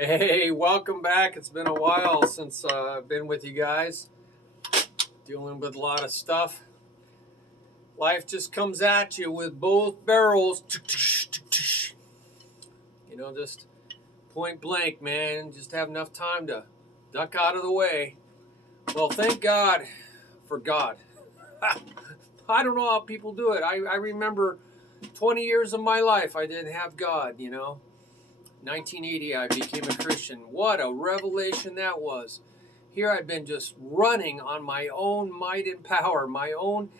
Hey, welcome back. It's been a while since I've been with you guys. Dealing with a lot of stuff. Life just comes at you with both barrels. You know, just point blank, man. Just have enough time to duck out of the way. Well, thank God for God. I don't know how people do it. I remember 20 years of my life I didn't have God, you know. 1980, I became a Christian. What a revelation that was. Here I've been just running on my own might and power, my own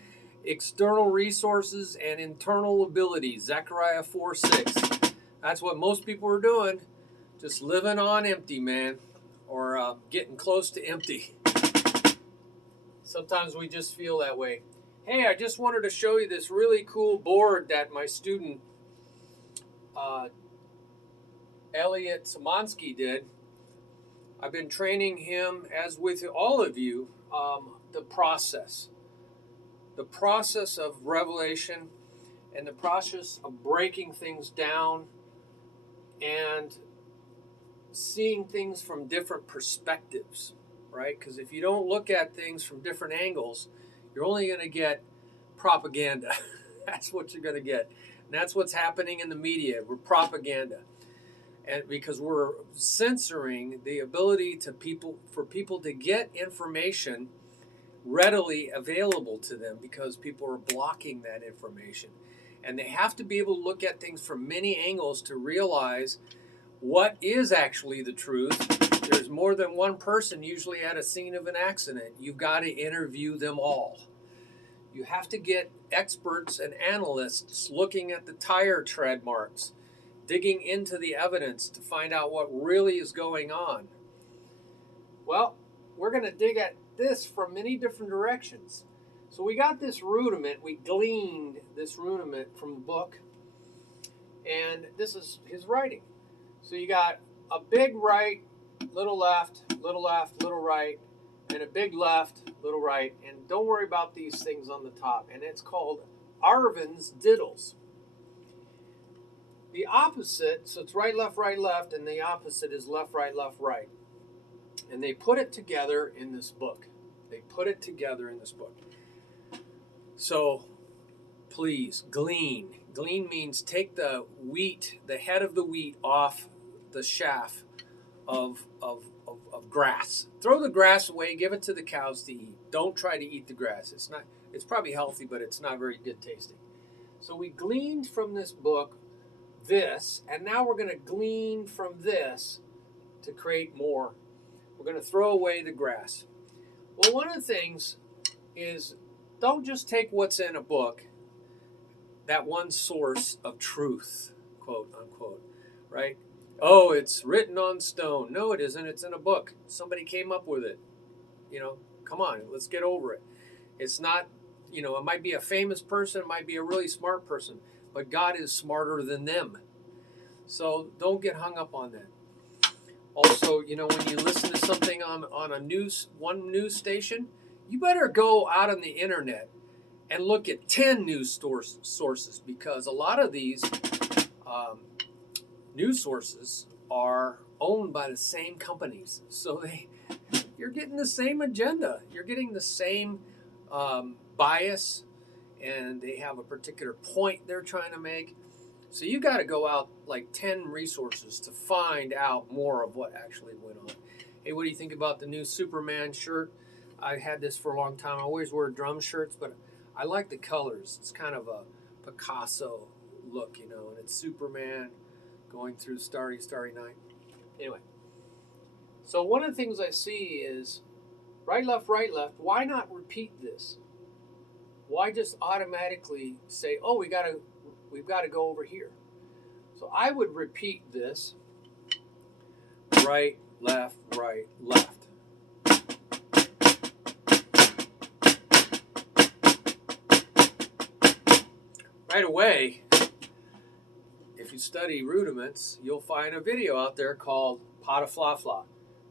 external resources and internal abilities. Zechariah 4:6. That's what most people are doing. Just living on empty, man. Or getting close to empty. Sometimes we just feel that way. Hey, I just wanted to show you this really cool board that my student Elliott Semonsky did. I've been training him, as with all of you, the process of revelation and the process of breaking things down and seeing things from different perspectives, right? Because if you don't look at things from different angles, you're only going to get propaganda. That's what you're going to get. And that's what's happening in the media. We're propaganda. And because we're censoring the ability for people to get information readily available to them, because people are blocking that information. And they have to be able to look at things from many angles to realize what is actually the truth. There's more than one person usually at a scene of an accident. You've got to interview them all. You have to get experts and analysts looking at the tire tread marks, digging into the evidence to find out what really is going on. Well, we're going to dig at this from many different directions. So we got this rudiment, we gleaned this rudiment from the book, and this is his writing. So you got a big right, little left, little right, and a big left, little right, and don't worry about these things on the top, and it's called Arvin's Diddles. The opposite, so it's right, left, and the opposite is left, right. And they put it together in this book. So please, glean. Glean means take the wheat, the head of the wheat off the chaff of grass. Throw the grass away, give it to the cows to eat. Don't try to eat the grass. It's probably healthy, but it's not very good tasting. So we gleaned from this book this, and now we're going to glean from this to create more. We're going to throw away the grass. Well, one of the things is, don't just take what's in a book, that one source of truth, quote unquote, right? Oh, it's written on stone. No, it isn't. It's in a book. Somebody came up with it. You know, come on, let's get over it. It's not, it might be a famous person, it might be a really smart person, but God is smarter than them. So don't get hung up on that. Also, when you listen to something on one news station, you better go out on the internet and look at 10 news sources, because a lot of these news sources are owned by the same companies. So you're getting the same agenda. You're getting the same bias, and they have a particular point they're trying to make. So you got to go out like 10 resources to find out more of what actually went on. Hey, what do you think about the new Superman shirt? I had this for a long time. I always wear drum shirts, but I like the colors. It's kind of a Picasso look, and it's Superman going through starry night. Anyway, so one of the things I see is right, left. Why not repeat this? Why just automatically say, oh, we've got to go over here? So I would repeat this: right, left. Right away, if you study rudiments, you'll find a video out there called Pataflafla.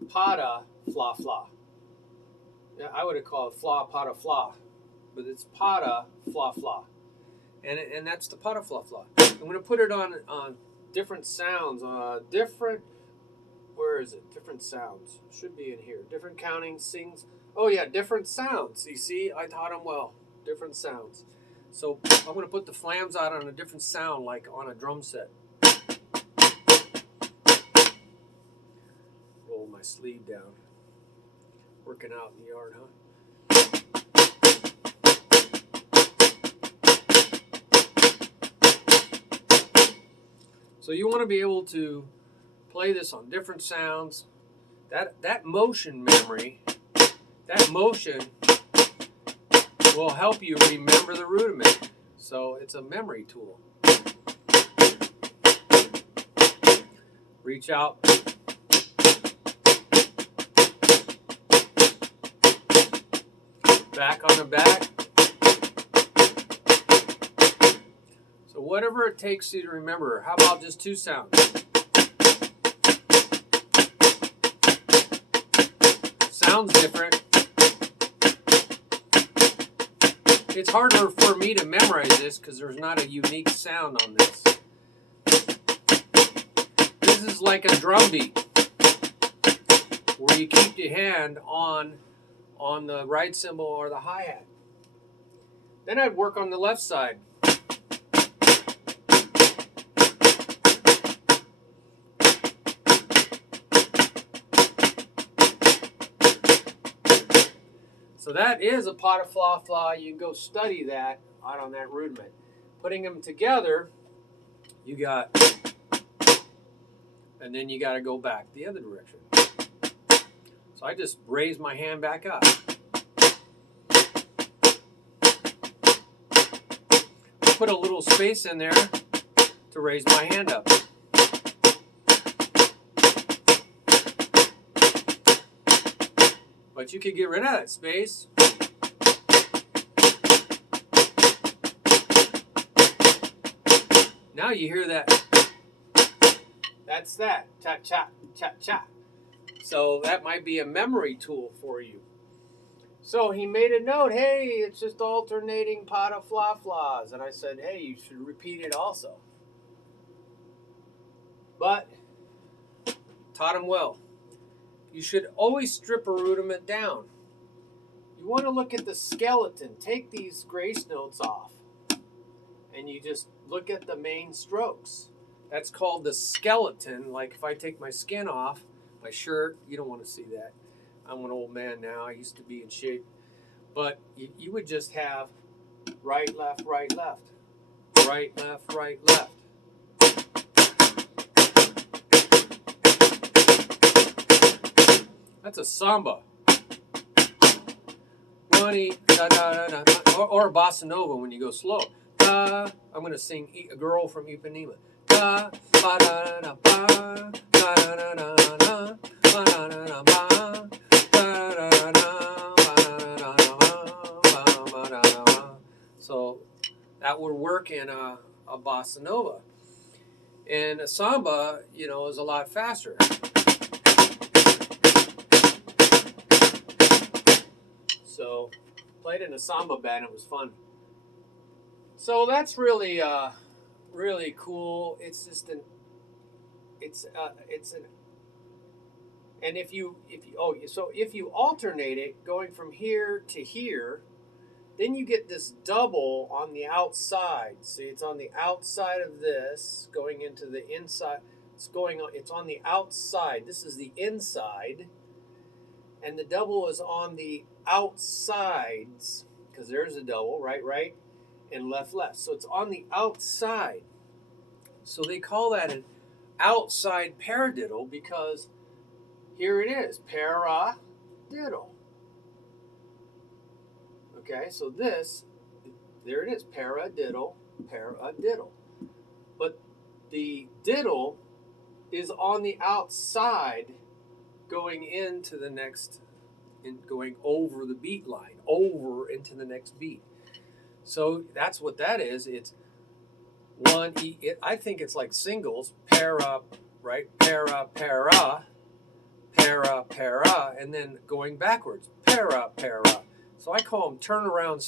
Pataflafla. Yeah, I would have called it Patafla, but it's Pataflafla. And that's the Pataflafla. I'm going to put it on different sounds, different where is it? Different sounds. Should be in here. Different counting, sings. Oh yeah, different sounds. You see, I taught him well. Different sounds. So I'm going to put the flams out on a different sound, like on a drum set. Roll my sleeve down. Working out in the yard, huh? So you want to be able to play this on different sounds. That motion memory, that motion will help you remember the rudiment. So it's a memory tool. Reach out. Back on the back. So whatever it takes you to remember. How about just two sounds? Sounds different. It's harder for me to memorize this because there's not a unique sound on this. This is like a drum beat where you keep your hand on the right cymbal or the hi-hat. Then I'd work on the left side. So that is a Pataflafla. You can go study that out on that rudiment. Putting them together, you got, and then you got to go back the other direction. So I just raise my hand back up. Put a little space in there to raise my hand up. But you could get rid of that space. Now you hear that. That's that. Cha cha cha cha. So that might be a memory tool for you. So he made a note, hey, it's just alternating pataflaflas. And I said, hey, you should repeat it also. But taught him well. You should always strip a rudiment down. You want to look at the skeleton. Take these grace notes off. And you just look at the main strokes. That's called the skeleton. Like if I take my skin off, my shirt, you don't want to see that. I'm an old man now. I used to be in shape. But you would just have right, left, right, left. Right, left, right, left. That's a samba. Or a bossa nova when you go slow. I'm going to sing A Girl from Ipanema. So that would work in a bossa nova. And a samba, you know, is a lot faster. So played in a samba band. It was fun. So that's really really cool. It's just and if you alternate it going from here to here, then you get this double on the outside. See, it's on the outside of this going into the inside. It's on the outside. This is the inside. And the double is on the outsides, because there's a double, right, and left. So it's on the outside. So they call that an outside paradiddle because here it is, paradiddle. Okay, so there it is, paradiddle. But the diddle is on the outside going into the next, going over the beat line, over into the next beat. So that's what that is. It's one, I think it's like singles, para, right? Para, and then going backwards, para. So I call them turnaround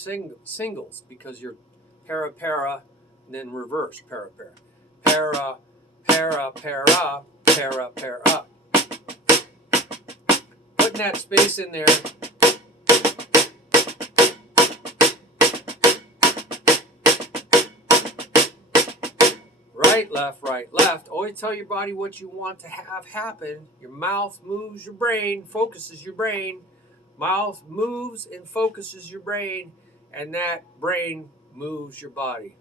singles because you're para, and then reverse, para. that space in there. Right, left. Always tell your body what you want to have happen. Your mouth moves your brain, focuses your brain. Mouth moves and focuses your brain, and that brain moves your body.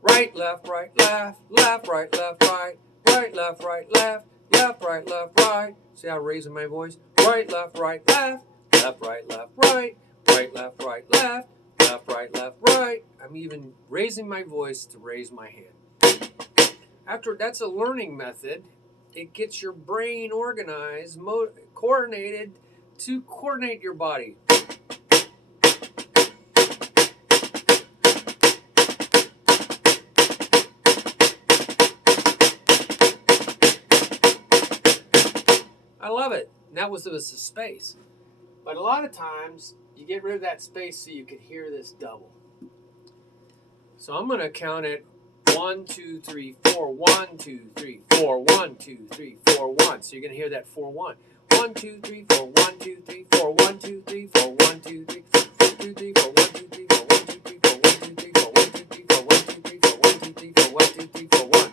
Right, left, left, right, left, right, left, left, right, left, right. See how I'm raising my voice? Right, left, right, left, right, left, right. I'm even raising my voice to raise my hand. After that's a learning method. It gets your brain organized, coordinated to coordinate your body. I love it. And that was the space. But a lot of times, you get rid of that space so you can hear this double. So I'm going to count it 1, 2, 3, 4, 1, 2, 3, 4, 1, 2, 3, 4, 1. So you're going to hear that 4, 1. 1, 2, 3, 4, 1, 2, 3, 4, 1, 2, 3, 4, 1, 2, 3, 2, 3, 4, 1, 2, 3, 4, 1, 2, 3, 4, 1, 2, 3, 4, 1, 2, 3, 4, 1, 2, 3, 4, 1, 2, 3, 4, 1, 2, 3, 4, 1.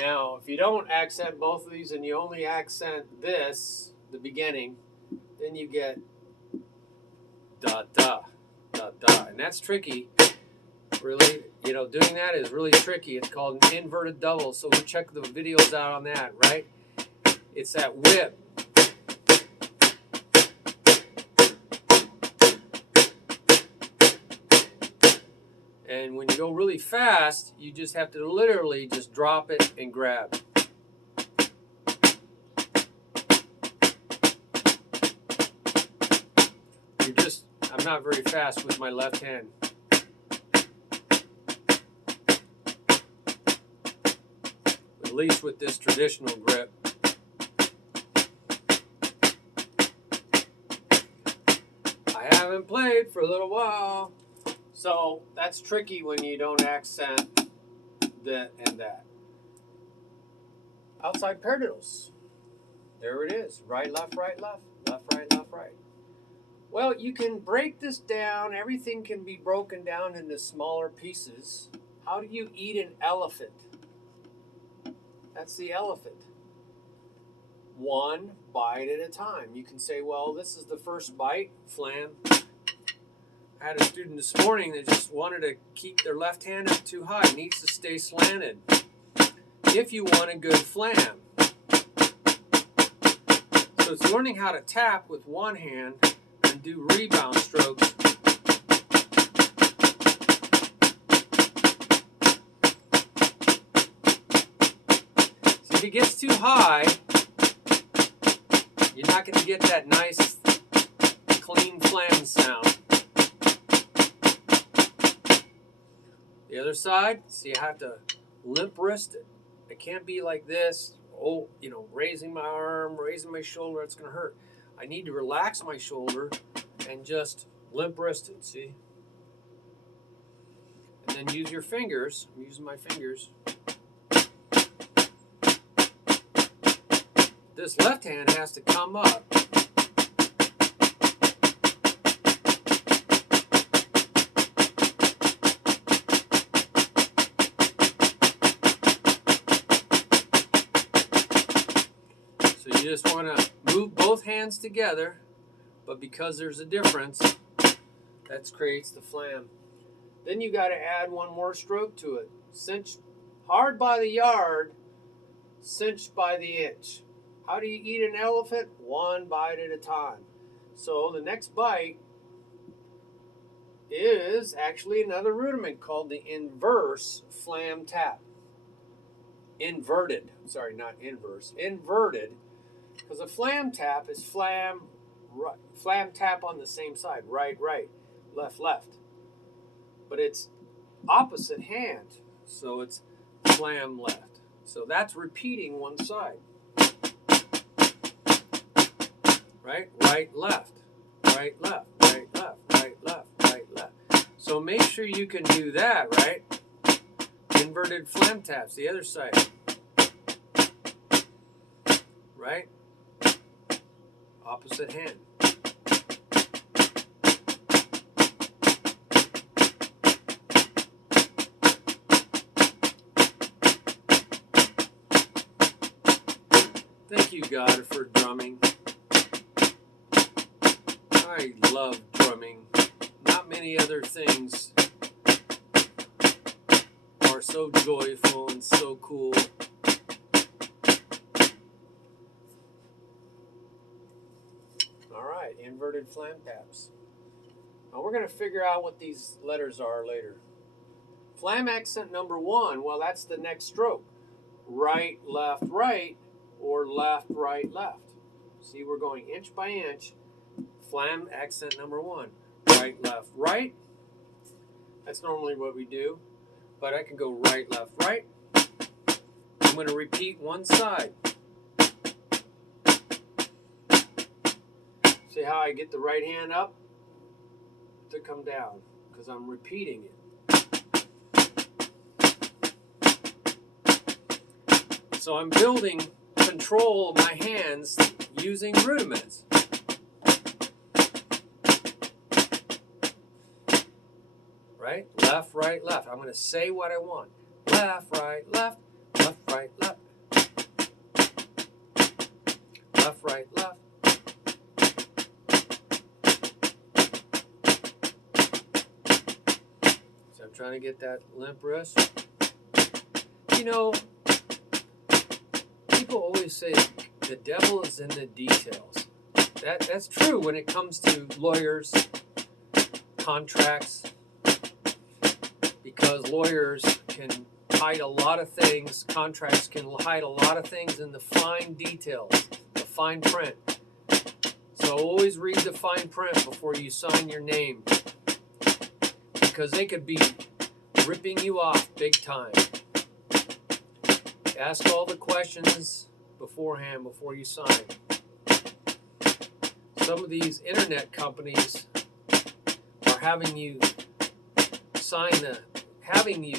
Now, if you don't accent both of these and you only accent this, the beginning, then you get da da, da da. And that's tricky. Really, doing that is really tricky. It's called an inverted double. So we'll check the videos out on that, right? It's that whip. And when you go really fast, you just have to literally just drop it and grab. I'm not very fast with my left hand. At least with this traditional grip. I haven't played for a little while. So that's tricky when you don't accent that and that. Outside Paradiddles. There it is. Right, left, right, left. Left, right, left, right. Well, you can break this down. Everything can be broken down into smaller pieces. How do you eat an elephant? That's the elephant. One bite at a time. You can say, well, this is the first bite. Flam. I had a student this morning that just wanted to keep their left hand up too high. It needs to stay slanted. If you want a good flam. So it's learning how to tap with one hand and do rebound strokes. So if it gets too high, you're not going to get that nice, clean flam sound. The other side, see, you have to limp wrist it. It can't be like this, raising my arm, raising my shoulder, it's going to hurt. I need to relax my shoulder and just limp wrist it, see? And then use your fingers. I'm using my fingers. This left hand has to come up. So you just want to move both hands together, but because there's a difference, that creates the flam. Then you got to add one more stroke to it. Cinch hard by the yard, cinch by the inch. How do you eat an elephant? One bite at a time. So the next bite is actually another rudiment called the inverse flam tap. Inverted. Sorry, not inverse. Inverted. Because a flam tap is flam tap on the same side. Right, right. Left, left. But it's opposite hand. So it's flam left. So that's repeating one side. Right, right, left. Right, left. Right, left. Right, left. So make sure you can do that, right? Inverted flam taps, the other side. Right? Opposite hand. Thank you, God, for drumming. I love drumming. Not many other things are so joyful and so cool. All right, inverted flam taps. Now we're going to figure out what these letters are later. Flam accent number 1, well, that's the next stroke. Right, left, right, or left, right, left. See, we're going inch by inch. Flam accent number 1. Right, left, right. That's normally what we do. But I can go right, left, right. I'm going to repeat one side. See how I get the right hand up to come down? Because I'm repeating it. So I'm building control of my hands using rudiments. Right? Left, right, left. I'm going to say what I want. Left, right, left. Left, right, left. Left, right, left. So I'm trying to get that limp wrist. You know, people always say the devil is in the details. That's true when it comes to lawyers, contracts, because lawyers can hide a lot of things, contracts can hide a lot of things in the fine details, the fine print. So always read the fine print before you sign your name, because they could be ripping you off big time. Ask all the questions beforehand before you sign. Some of these internet companies are having you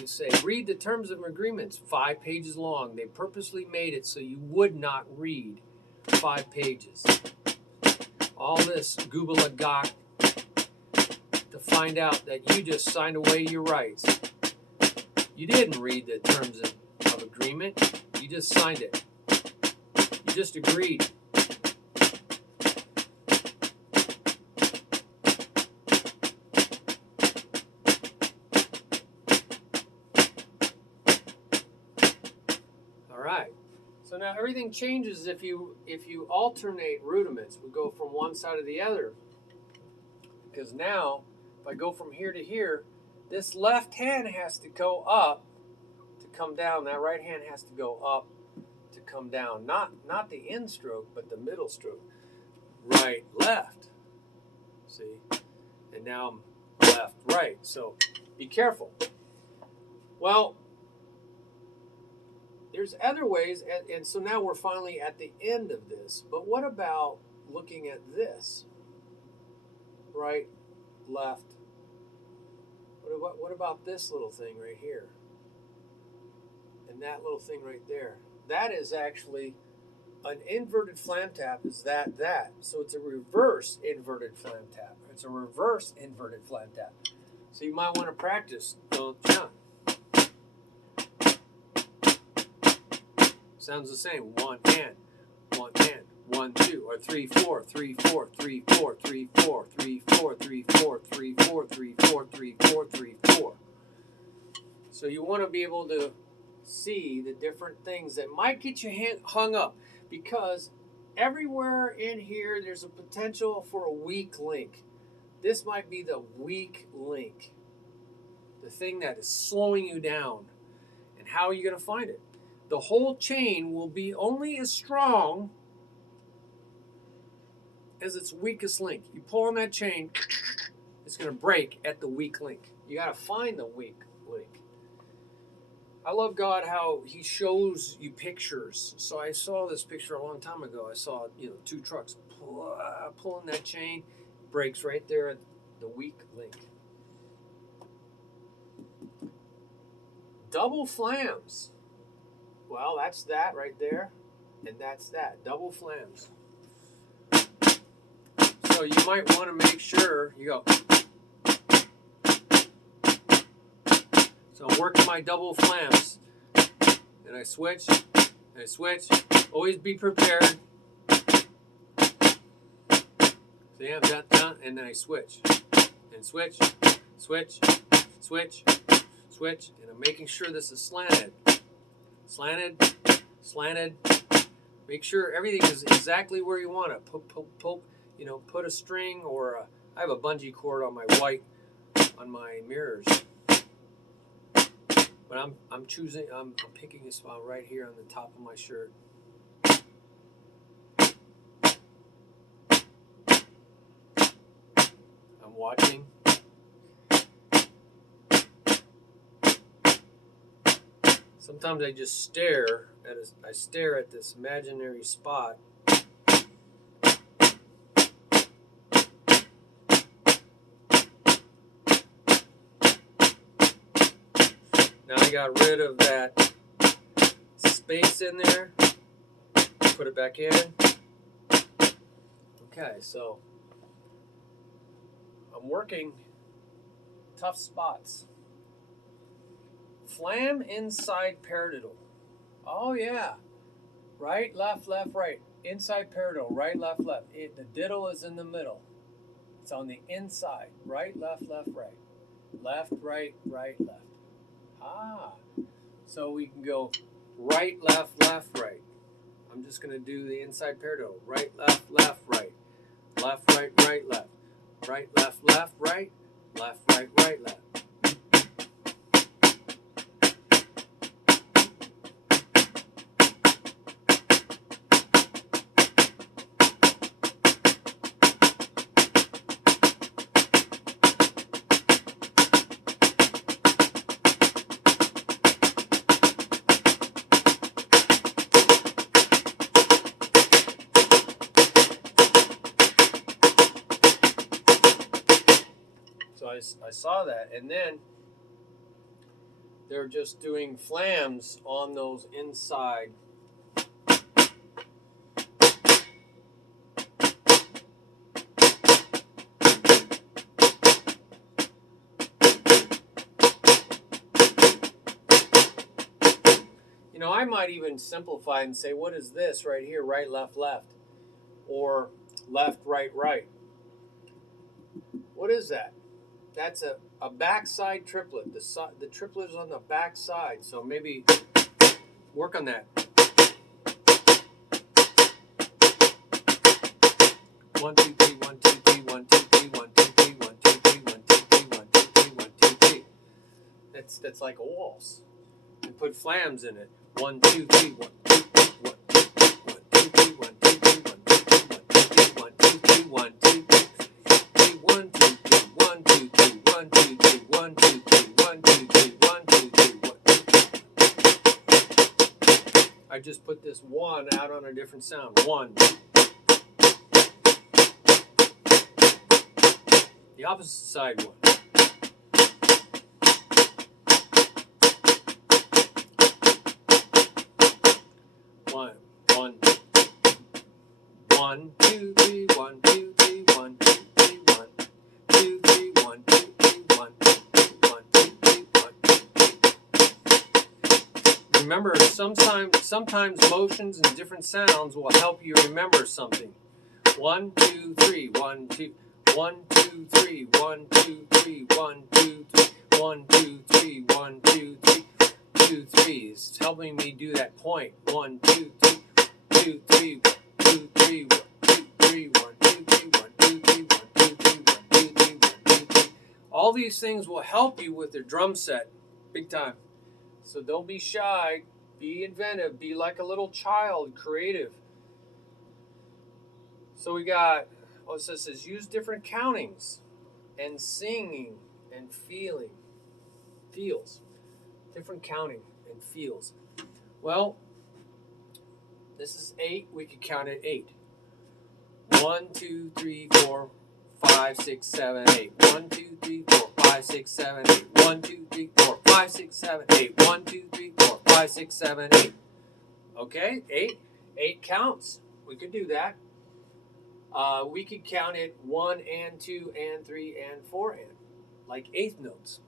say, read the terms of agreements, 5 pages long. They purposely made it so you would not read 5 pages. All this goobly-gok to find out that you just signed away your rights. You didn't read the terms of agreement. You just signed it. You just agreed. So now everything changes if you alternate rudiments. We go from one side to the other. Because now, if I go from here to here, this left hand has to go up to come down. That right hand has to go up to come down. Not the end stroke, but the middle stroke. Right, left. See? And now I'm left, right. So be careful. Well, there's other ways, and so now we're finally at the end of this. But what about looking at this? Right, left. What about this little thing right here? And that little thing right there? That is actually an inverted flam tap. Is that? So it's a reverse inverted flam tap. It's a reverse inverted flam tap. So you might want to practice. Don't jump. Sounds the same. One hand, 1, 2, or 3, 4, 3, 4, 3, 4, 3, 4, 3, 4, 3, 4, 3, 4, 3, 4, 3, 4, 3, 4. So you want to be able to see the different things that might get you hung up, because everywhere in here there's a potential for a weak link. This might be the weak link, the thing that is slowing you down. And how are you going to find it? The whole chain will be only as strong as its weakest link. You pull on that chain, it's going to break at the weak link. You got to find the weak link. I love God how He shows you pictures. So I saw this picture a long time ago. I saw 2 trucks pulling that chain, breaks right there at the weak link. double flams. Well, that's that right there, and that's that. Double flams. So you might want to make sure you go. So I'm working my double flams. And I switch, and I switch. Always be prepared. See, I'm done, and then I switch. And switch, switch, switch, switch. And I'm making sure this is slanted. Slanted, slanted. Make sure everything is exactly where you want it. Put a string or I have a bungee cord on my on my mirrors. But I'm picking a spot right here on the top of my shirt. I'm watching. Sometimes I just stare at this imaginary spot. Now I got rid of that space in there. Put it back in. Okay, so I'm working tough spots. Flam inside paradiddle. Oh yeah. Right, left, right. Inside paradiddle. Right, left. The diddle is in the middle. It's on the inside. Right, left, right. Left, right, left. So we can go right, left, right. I'm just going to do the inside paradiddle. Right, left, right. Left, right, left. Right, left, right. Left, right, left. So I saw that, and then they're just doing flams on those inside. I might even simplify and say, what is this right here? Right, left, or left, right. What is that? That's a backside triplet. The triplet is on the back side, so maybe work on that. 1, 2, 3, 1, 2, 3, 1, 2, 3, 1, 2, 3, 1, 2, 3, 1, 2, 3, 1, 2, 3, 1, 2, 3. That's like a waltz. And put flams in it. 1, 2, 3, 1, 2, 3, 1, 2, 3, 1, 2, 3, 1, 2, 3, 1, 2, 3, 1, 2, 3, 1, 2, 3, 1, 2, 3, 1, 2, 3, 1, 2, 3, 1, 2, 3, 1, 2, 3, 1, 2, 3, 1. I just put this 1 out on a different sound. 1. The opposite side 1. One, two, three, 1, 2, 3, 1, 2, 3, 1, 2, 3, 1, 2, 3, 1, 1, 2, 3, 1. Remember, sometimes motions and different sounds will help you remember something. 1, 2, 3, 1, 2, 1, 2, 3, 1, 2, 3, 1, 2, 3, 1, 2, 3, 1, 2, 3, 2, 3. It's helping me do that point. 1, 2, 3, 2, 3, 2, 3, 1, 2, 3, 1, 2, 3, 1, 2, 3, 1, 2, 3, 1, 2, 3, 1, 2, 3. All these things will help you with your drum set, big time. So don't be shy. Be inventive. Be like a little child, creative. So we got, it says use different countings and singing and feels. Different counting and feels. Well, this is 8. We could count it 8. 1, 2, 3, 4, 5, 6, 7, 8. 1, 2, 3, 4, 5, 6, 7, 8. 1, 2, 3, 4, 5, 6, 7, 8. 1, 2, 3, 4, 5, 6, 7, 8. Okay, 8. 8 counts. We could do that. We could count it 1 and 2 and 3 and 4 and, like eighth notes.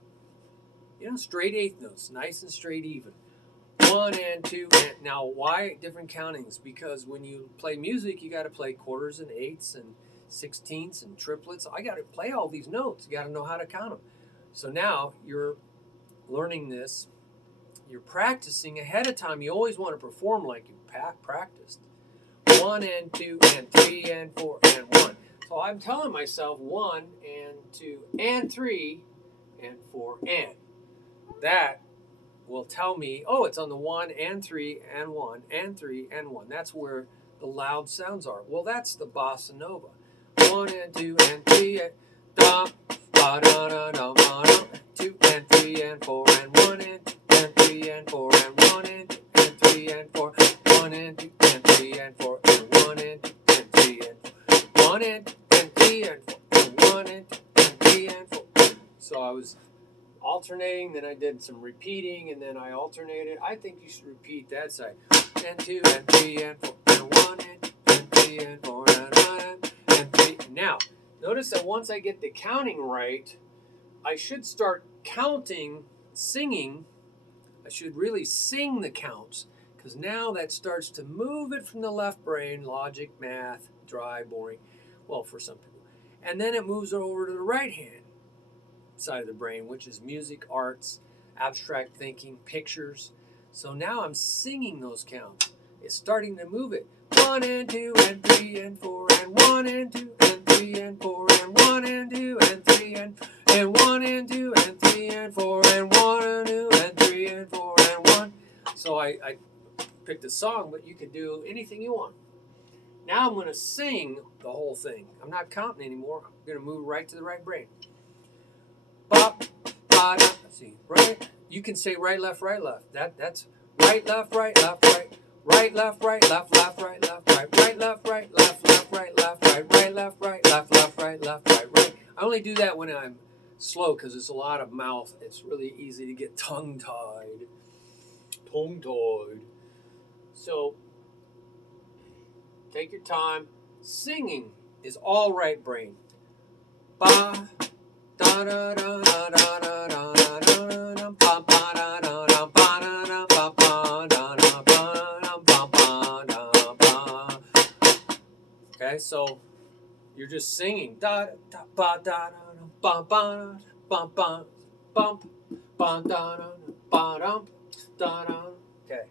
You know, straight eighth notes, nice and straight even. 1 and 2 and. Now, why different countings? Because when you play music, you got to play quarters and eighths and sixteenths and triplets. I got to play all these notes. You got to know how to count them. So now you're learning this. You're practicing ahead of time. You always want to perform like you practiced. 1 and 2 and 3 and 4 and 1. So I'm telling myself 1 and 2 and 3 and 4 and. That will tell me, oh, it's on the 1 and 3 and 1 and 3 and 1. That's where the loud sounds are. Well, that's the bossa nova. 1 and 2 and 3 and da ba da da da ba da. 2 and 3 and 4 and 1 and 2 and 3 and 4 and 1 and 2 and 3 and 4. 1 and 2 and 3 and 4 and 1 and 2 and 3 and 4. 1 and 2 and 3 and 4 and 1 and 2 and 3 and 4. So I was alternating, then I did some repeating, and then I alternated. I think you should repeat that side. And 2 and 3 and 4 and 1 and 2 and 3 and 4 and 1 and 3. Now, notice that once I get the counting right, I should start counting, singing. I should really sing the counts, because now that starts to move it from the left brain, logic, math, dry, boring, well, for some people. And then it moves over to the right hand side of the brain, which is music, arts, abstract thinking, pictures. So now I'm singing those counts. It's starting to move it. 1 and 2 and 3 and 4 and 1 and 2 and 3 and 4 and 1 and 2 and 3 and 1 and 2 and 3 and 4 and 1 and 2 and 3 and 4 and 1. So I picked a song, but you could do anything you want. Now I'm going to sing the whole thing. I'm not counting anymore. I'm going to move right to the right brain. Bop, ba, da. See, right. You can say right, left, right, left. That's right, left, right, left, right, right, left, right, left, left, right, left, right, right, left, right, left, left, right, left, right, right, left, right, left, left, right, left, right, right. I only do that when I'm slow because it's a lot of mouth. It's really easy to get tongue-tied. Tongue-tied. So take your time. Singing is all right brain. Ba. Da da da da da da da da da ba ba da da da ba da da ba ba da da ba da ba da ba. Okay, so you're just singing da da ba da da ba ba ba ba bump ba da da ba dum da da. Okay,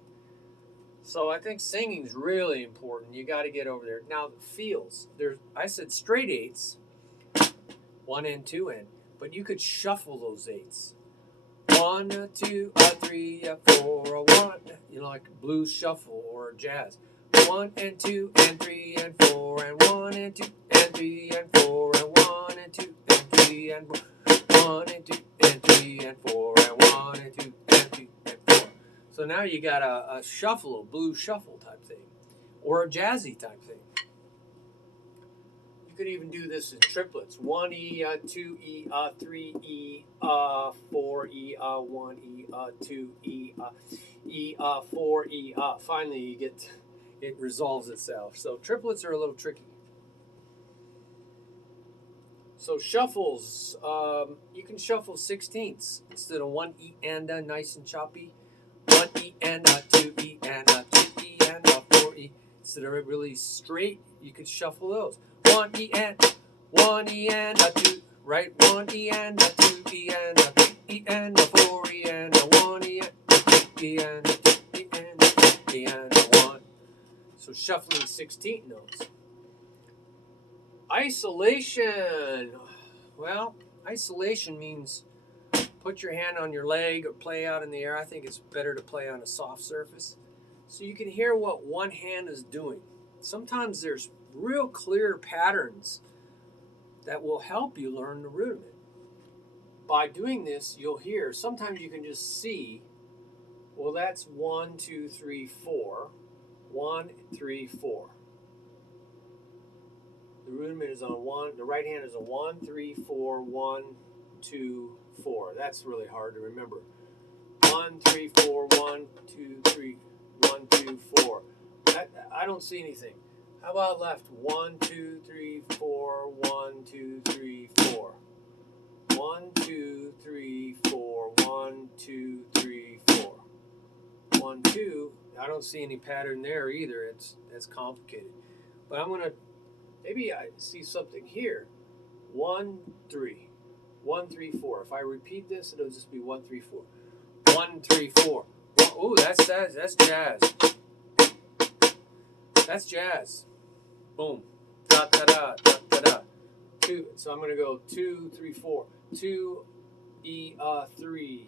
so I think singing's really important. You got to get over there. Now the feels. I said straight eights, 1 and 2 and. But you could shuffle those eights. 1, 2, 3, 4, 1. You know, like blues shuffle or jazz. 1 and 2 and 3 and 4 and 1 and 2 and 3 and 4 and 1 and 2 and 3 and 4. 1 and 2 and 3 and 4 and 1 and 2 and 3 and 4. So now you got a shuffle, a blues shuffle type thing, or a jazzy type thing. You could even do this in triplets. 1 E, 2 E, 3 E, 4 E, 1 E, 2 E, E, 4 E. Finally, you get it resolves itself. So triplets are a little tricky. So shuffles, you can shuffle sixteenths instead of 1 E and nice and choppy. 1 E and 2 E and 2 E and 4 E. Instead of really straight, you could shuffle those. 1 E and 2, right? 1 E and 2 E and 3 E and 4 E and 1 E and 2 E and 2 E and 3 E and 1. So shuffling 16th notes. Isolation. Well, isolation means put your hand on your leg or play out in the air. I think it's better to play on a soft surface so you can hear what one hand is doing. Sometimes there's real clear patterns that will help you learn the rudiment. By doing this, you'll hear, sometimes you can just see, well, that's 1, 2, 3, 4. 1, 3, 4. The rudiment is on 1. The right hand is a 1, 3, 4, 1, 2, 4. That's really hard to remember. 1, 3, 4, 1, 2, 3, 1, 2, 4. I don't see anything. How about left? 1, 2, 3, 4, 1, 2, 3, 4. 1, 2, 3, 4, 1, 2, 3, 4. 1, 2. I don't see any pattern there either. It's complicated. But I'm gonna, maybe I see something here. 1, 3. 1, 3, 4. If I repeat this, it'll just be 1, 3, 4. 1, 3, 4. Oh, that's jazz. That's jazz. Boom. Da da da da da da. 2. So I'm gonna go 2, 3, 4. 2 E 3.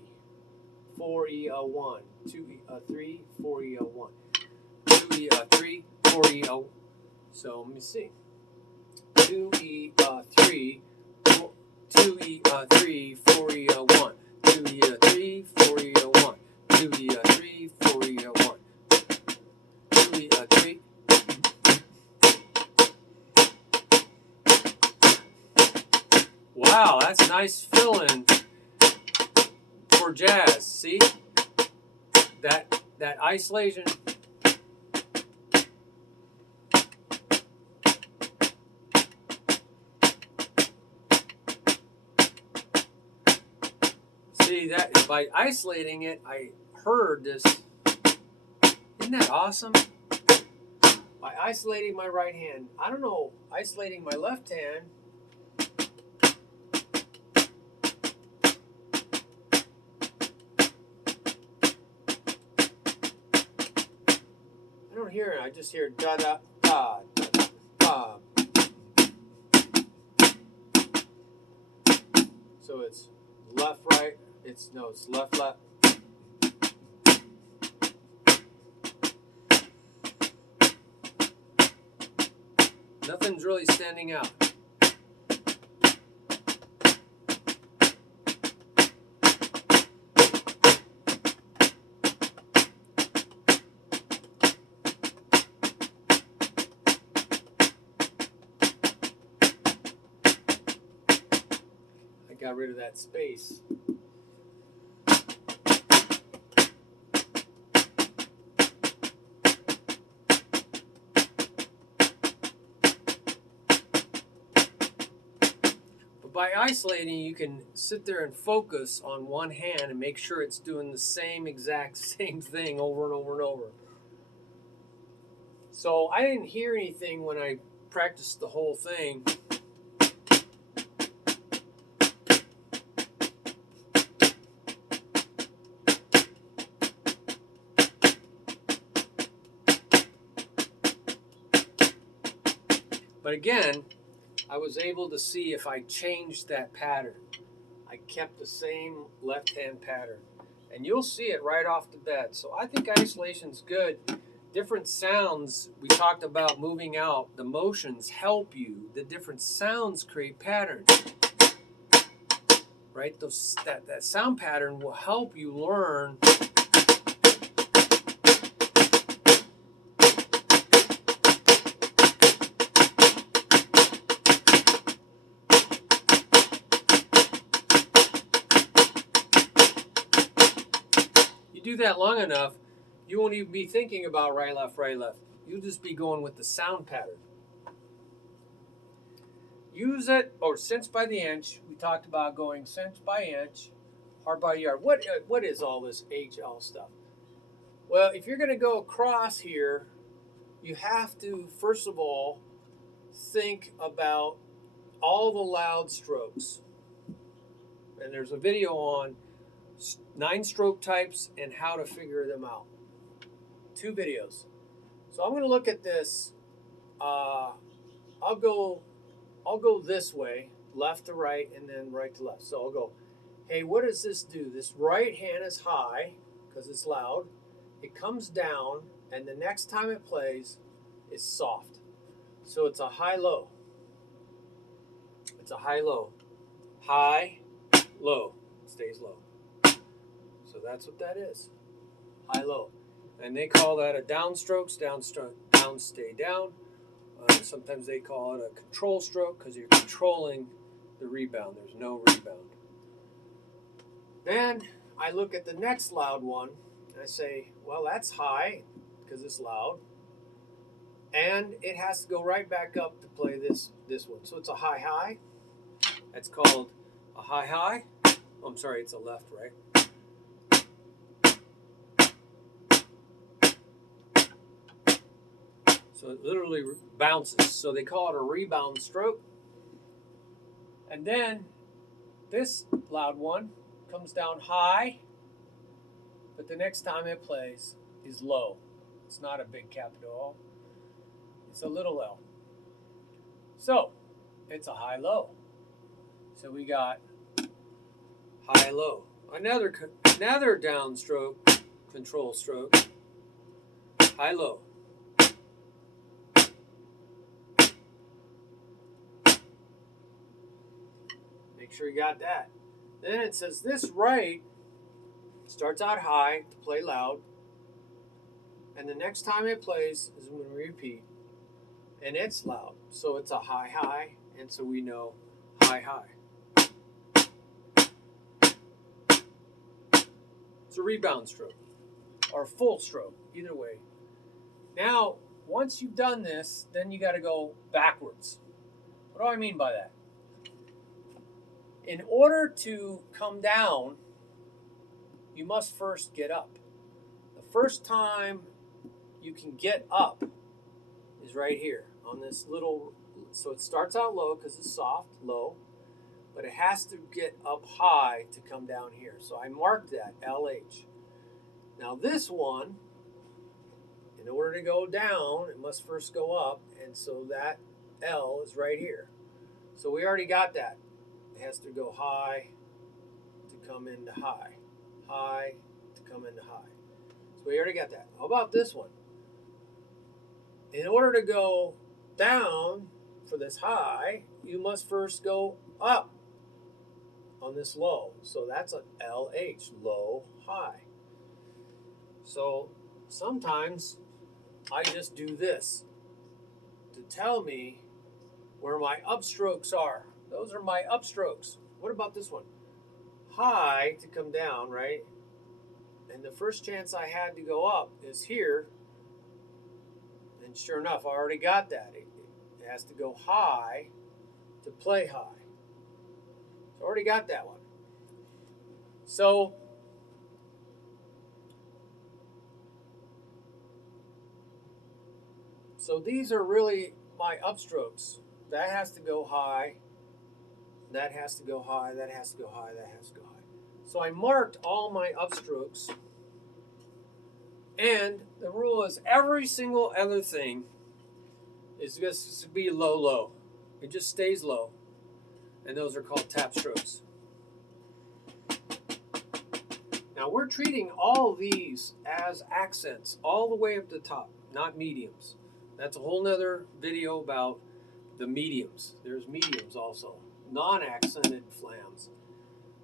4 E 1. 2 E 3. 4 E 1. 2 E 3. 4 E 1. So let me see. 2 E 3. 2 E 3. 4 E 1. 2 E 3. 4 E 1. 2 E 3. 4 E 1. 2 E 3. Wow, that's nice filling for jazz. See that isolation. See that by isolating it, I heard this. Isn't that awesome? By isolating my right hand, I don't know, isolating my left hand. I don't hear it. I just hear da da da da da. So it's left right. It's left left. Nothing's really standing out. Got rid of that space. But by isolating, you can sit there and focus on one hand and make sure it's doing the exact same thing over and over and over. So I didn't hear anything when I practiced the whole thing. But again, I was able to see if I changed that pattern. I kept the same left-hand pattern. And you'll see it right off the bat. So I think isolation's good. Different sounds, we talked about moving out. The motions help you. The different sounds create patterns. Right? That sound pattern will help you learn do that long enough, you won't even be thinking about right, left, right, left. You'll just be going with the sound pattern. Use it, or cinch by the inch. We talked about going cinch by inch, hard by yard. What is all this HL stuff? Well, if you're going to go across here, you have to, first of all, think about all the loud strokes. And there's a video on 9 stroke types and how to figure them out. 2 videos. So I'm going to look at this. I'll go this way, left to right, and then right to left. So I'll go, hey, what does this do? This right hand is high because it's loud. It comes down, and the next time it plays, it's soft. So it's a high-low. It's a high-low. High, low. It stays low. So that's what that is. High-low. And they call that a downstroke. Down, stay down. Sometimes they call it a control stroke because you're controlling the rebound. There's no rebound. Then I look at the next loud one, and I say, well, that's high because it's loud. And it has to go right back up to play this one. So it's a high, high. That's called a high, high. Oh, I'm sorry, it's a left, right? So it literally bounces. So they call it a rebound stroke. And then this loud one comes down high, but the next time it plays is low. It's not a big capital O. It's a little L. So it's a high, low. So we got high, low. Another downstroke, control stroke. High, low. Make sure you got that. Then it says this right starts out high to play loud. And the next time it plays is when we repeat. And it's loud. So it's a high, high. And so we know high, high. It's a rebound stroke or full stroke, either way. Now, once you've done this, then you got to go backwards. What do I mean by that? In order to come down, you must first get up. The first time you can get up is right here on this little, so it starts out low because it's soft, low, but it has to get up high to come down here. So I marked that, LH. Now this one, in order to go down, it must first go up, and so that L is right here. So we already got that. It has to go high to come into high. High to come into high. So we already got that. How about this one? In order to go down for this high, you must first go up on this low. So that's an LH, low, high. So sometimes I just do this to tell me where my upstrokes are. Those are my upstrokes. What about this one? High to come down, right? And the first chance I had to go up is here. And sure enough, I already got that. It has to go high to play high. So I already got that one. So these are really my upstrokes. That has to go high. That has to go high. That has to go high. That has to go high. So I marked all my upstrokes. And the rule is every single other thing is just to be low, low. It just stays low. And those are called tap strokes. Now we're treating all these as accents all the way up to the top, not mediums. That's a whole nother video about the mediums. There's mediums also, non-accented flams.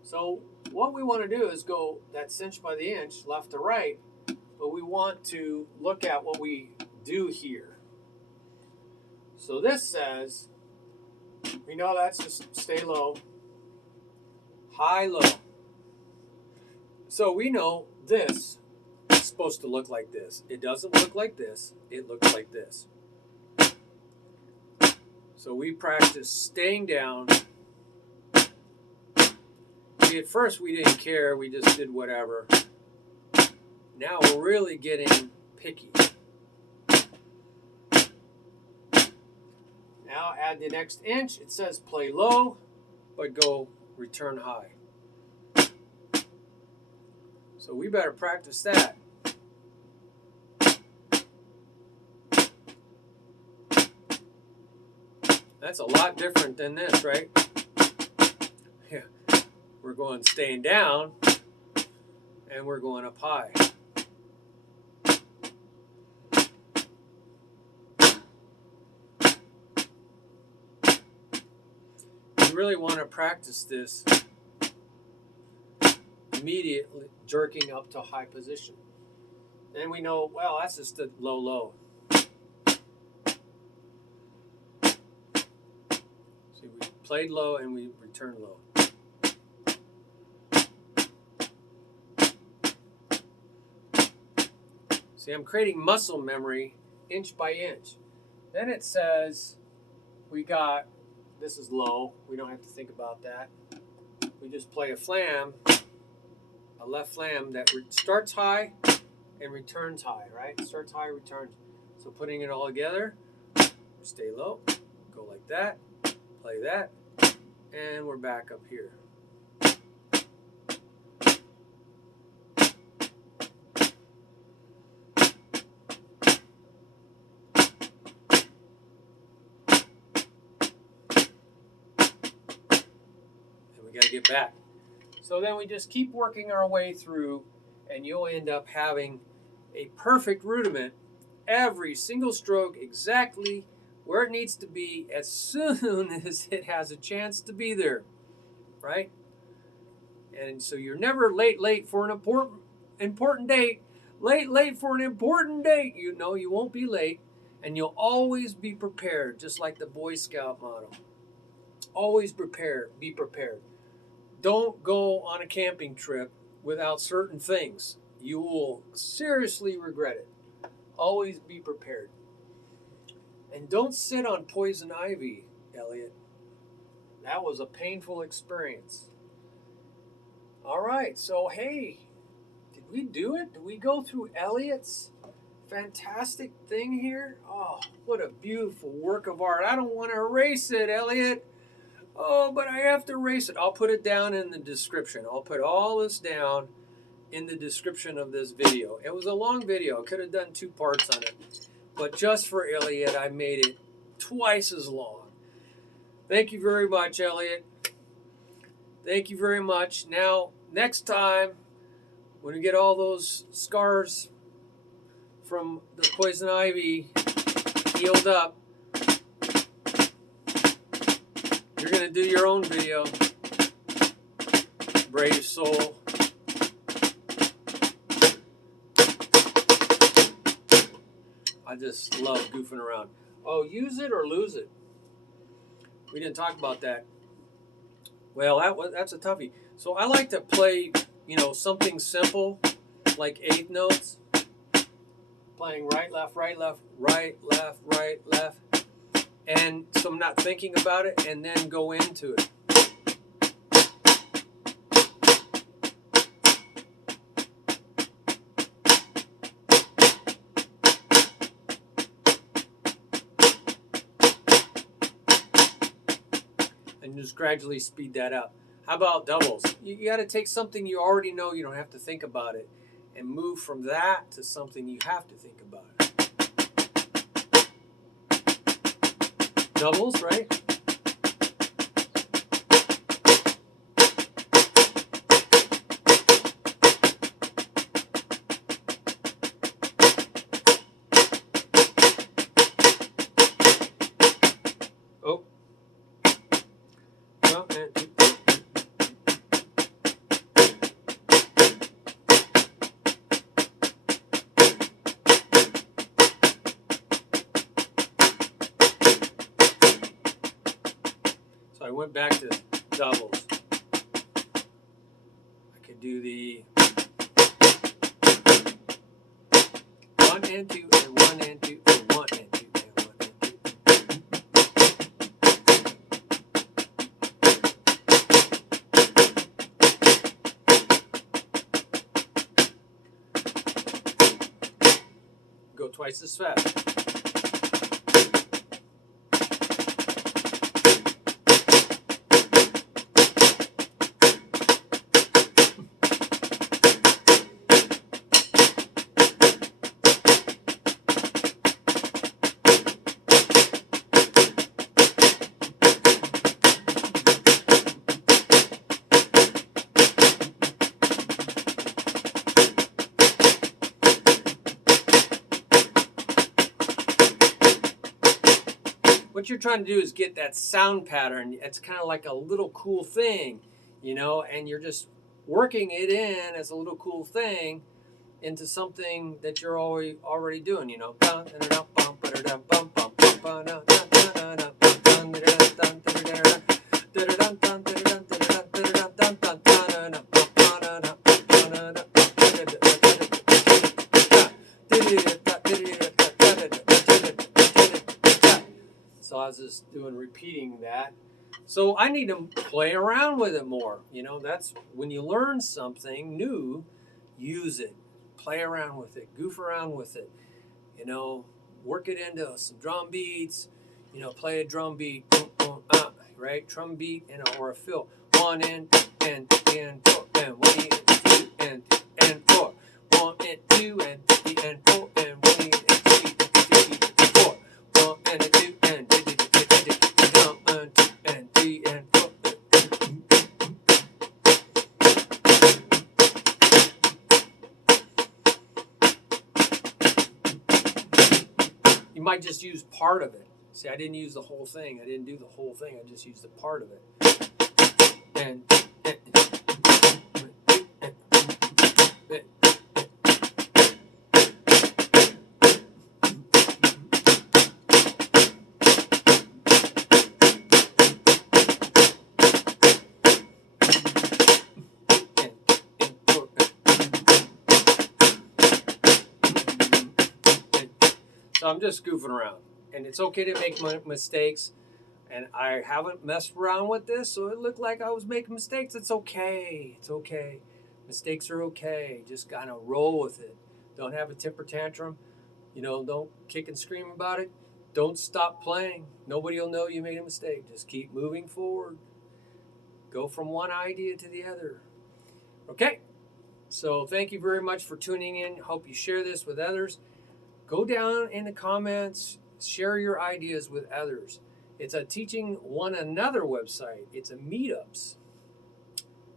So what we want to do is go that cinch by the inch, left to right, but we want to look at what we do here. So this says, we know that's just stay low, high, low. So we know this is supposed to look like this. It doesn't look like this. It looks like this. So we practice staying down. At first we didn't care. We just did whatever. Now we're really getting picky. Now add the next inch. It says play low, but go return high. So we better practice that. That's a lot different than this, right? Yeah. We're going staying down, and we're going up high. You really want to practice this immediately, jerking up to high position. Then we know, well, that's just a low, low. See, we played low and we returned low. See, I'm creating muscle memory inch by inch. Then it says we got, this is low. We don't have to think about that. We just play a flam, a left flam that starts high and returns high, right? Starts high, returns. So putting it all together, stay low, go like that, play that, and we're back up here. We got to get back. So then we just keep working our way through, and you'll end up having a perfect rudiment, every single stroke exactly where it needs to be as soon as it has a chance to be there, right? And so you're never late for an important date. Late for an important date. You know you won't be late, and you'll always be prepared, just like the Boy Scout motto. Always prepare, be prepared. Don't go on a camping trip without certain things. You will seriously regret it. Always be prepared. And don't sit on poison ivy, Elliott. That was a painful experience. All right, so hey, did we do it? Did we go through Elliott's fantastic thing here? Oh, what a beautiful work of art. I don't want to erase it, Elliott. Oh, but I have to erase it. I'll put it down in the description. I'll put all this down in the description of this video. It was a long video. I could have done 2 parts on it. But just for Elliott, I made it twice as long. Thank you very much, Elliott. Thank you very much. Now, next time, when we get all those scars from the poison ivy healed up, you're going to do your own video. Brave soul. I just love goofing around. Oh, use it or lose it. We didn't talk about that. Well, that's a toughie. So I like to play, something simple, like 8th notes. Playing right, left, right, left, right, left, right, left. And so I'm not thinking about it, and then go into it. And just gradually speed that up. How about doubles? You got to take something you already know, you don't have to think about it, and move from that to something you have to think about it. Doubles, right? Oh. 1 and 2. So I went back to doubles. I could do the 1 and 2 and 1 and 2 and 1 and 2 and 1 and 2. Go twice as fast. What you're trying to do is get that sound pattern. It's kind of like a little cool thing, and you're just working it in as a little cool thing into something that you're already doing, So I need to play around with it more. You know, that's when you learn something new, use it. Play around with it. Goof around with it. You know, work it into some drum beats. You know, play a drum beat, boom, boom, right? Drum beat or a fill. 1 and 4 and 1 and 2 and 4. 1 and 2 and 3 and 4 and 1 and 3 and 4. 1 and 2 and 2 and 3 and 4. You might just use part of it. See, I didn't use the whole thing. I didn't do the whole thing. I just used a part of it. So I'm just goofing around. And it's okay to make mistakes. And I haven't messed around with this, so it looked like I was making mistakes. It's okay. It's okay. Mistakes are okay. Just kind of roll with it. Don't have a temper tantrum. You know, don't kick and scream about it. Don't stop playing. Nobody will know you made a mistake. Just keep moving forward. Go from one idea to the other. Okay? So thank you very much for tuning in. Hope you share this with others. Go down in the comments. Share your ideas with others. It's a teaching one another website. It's a meetups.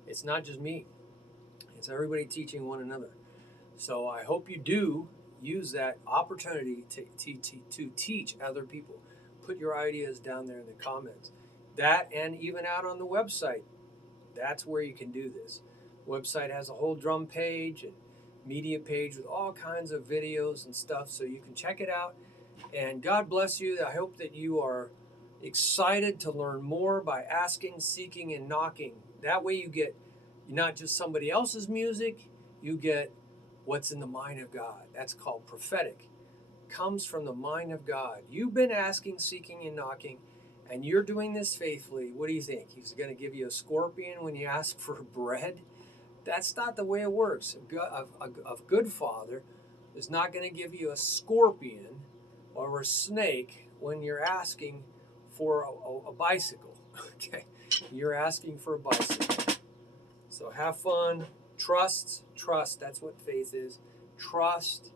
It's not just me. It's everybody teaching one another. So I hope you do use that opportunity to teach other people. Put your ideas down there in the comments. That and even out on the website. That's where you can do this. Website has a whole drum page and media page with all kinds of videos and stuff, so you can check it out. And God bless you. I hope that you are excited to learn more by asking, seeking, and knocking. That way you get not just somebody else's music, you get what's in the mind of God. That's called prophetic. Comes from the mind of God. You've been asking, seeking, and knocking, and you're doing this faithfully. What do you think? He's going to give you a scorpion when you ask for bread? That's not the way it works. A good father is not going to give you a scorpion or a snake when you're asking for a bicycle. Okay, you're asking for a bicycle. So have fun, trust. That's what faith is. Trust,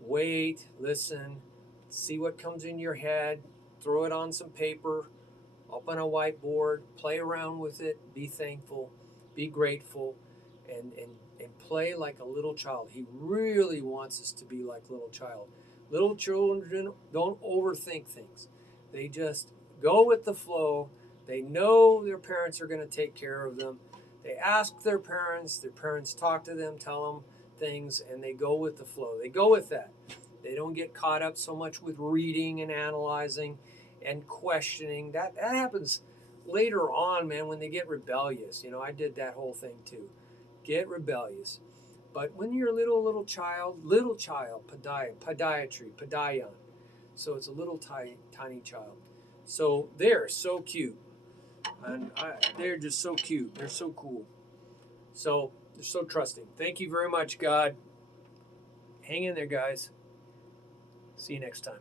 wait, listen, see what comes in your head, throw it on some paper, up on a whiteboard, play around with it, be thankful, be grateful, and play like a little child. He really wants us to be like little child. Little children don't overthink things. They just go with the flow. They know their parents are going to take care of them. They ask their parents talk to them, tell them things, and they go with the flow. They go with that. They don't get caught up so much with reading and analyzing and questioning. That happens later on, man, when they get rebellious. You know, I did that whole thing too. Get rebellious. But when you're a little child, podiatry. So it's a little tiny child. So they're so cute. And they're just so cute. They're so cool. So they're so trusting. Thank you very much, God. Hang in there, guys. See you next time.